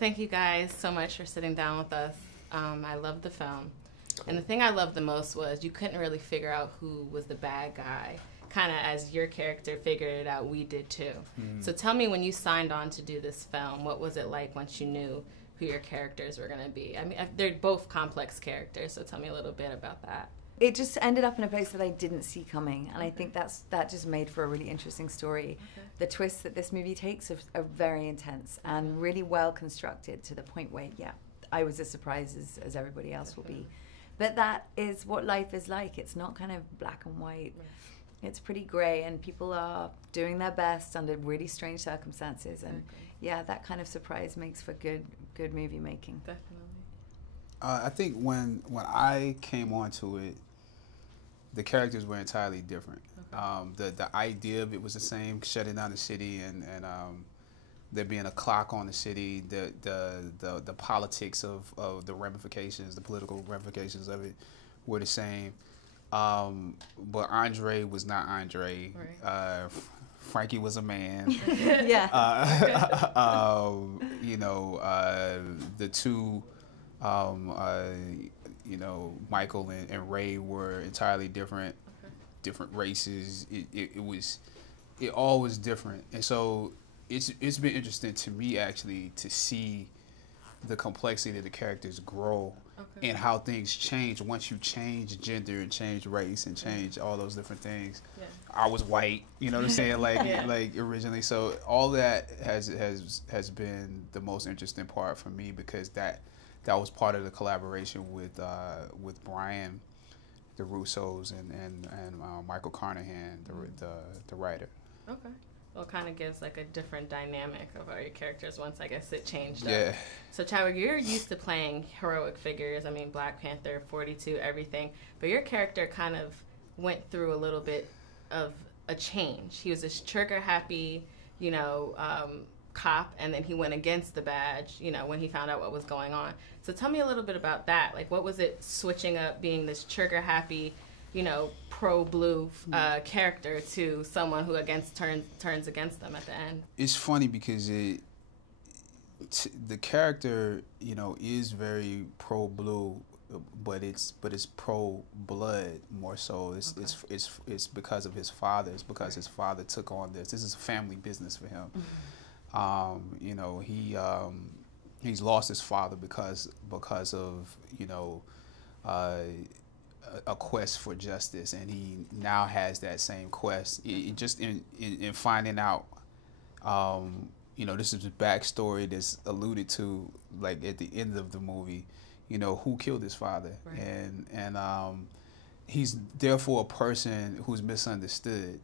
Thank you guys so much for sitting down with us. I loved the film. And the thing I loved the most was you couldn't really figure out who was the bad guy. Kind of as your character figured it out, we did too. So tell me, when you signed on to do this film, what was it like once you knew who your characters were going to be? I mean, they're both complex characters, so tell me a little bit about that. It just ended up in a place that I didn't see coming, and I think that just made for a really interesting story. The twists that this movie takes are very intense and really well constructed, to the point where, yeah, I was as surprised as everybody else will be. But that is what life is like. It's not kind of black and white. It's pretty grey, and people are doing their best under really strange circumstances. And yeah, that kind of surprise makes for good movie making. Definitely. I think when I came onto it, the characters were entirely different. The idea of it was the same, shutting down the city and there being a clock on the city. The politics of the ramifications, the political ramifications of it were the same. But Andre was not Andre. Right. Frankie was a man. Yeah. You know, the two, you know, Michael and Ray were entirely different, different races. It all was different, and so it's been interesting to me actually to see the complexity of the characters grow and how things change once you change gender and change race and change all those different things. Yeah. I was white, you know what I'm saying, like like originally. So all that has been the most interesting part for me, because that was part of the collaboration with Brian, the Russos, and Michael Carnahan, the writer. Okay. Well, it kind of gives like a different dynamic of all your characters once, I guess, it changed up. Yeah. So Chadwick, you're used to playing heroic figures. I mean, Black Panther, 42, everything. But your character kind of went through a little bit of a change. He was this trigger-happy, you know, cop, and then he went against the badge, you know, when he found out what was going on. So tell me a little bit about that. Like, what was it switching up, being this trigger-happy, you know, pro-blue character to someone who turns against them at the end? It's funny because the character, you know, is very pro-blue, but it's pro-blood more so. It's because of his father. It's because his father took on this. This is a family business for him. You know, he's lost his father because of, you know, a quest for justice, and he now has that same quest. Just in finding out, you know, this is a backstory that's alluded to, like at the end of the movie, you know, who killed his father, and he's therefore a person who's misunderstood.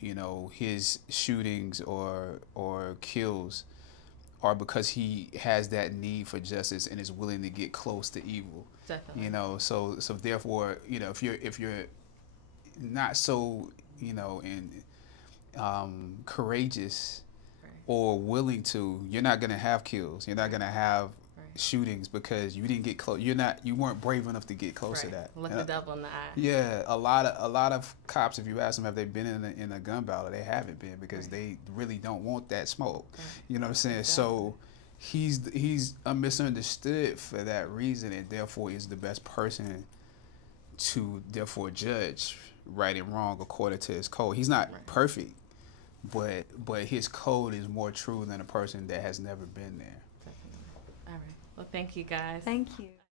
You know, his shootings or kills are because he has that need for justice and is willing to get close to evil. Definitely. You know, so therefore, you know, if you're not so, you know, courageous or willing to, you're not gonna have kills. You're not gonna have shootings because you didn't get close. You weren't brave enough to get close to that. Look the devil in the eye. Yeah, a lot of cops, if you ask them, have they been in a gun battle? They haven't been, because they really don't want that smoke. You know what I'm saying? Exactly. So he's misunderstood for that reason, and therefore is the best person to therefore judge right and wrong according to his code. He's not perfect, but his code is more true than a person that has never been there. All right. Well, thank you guys. Thank you.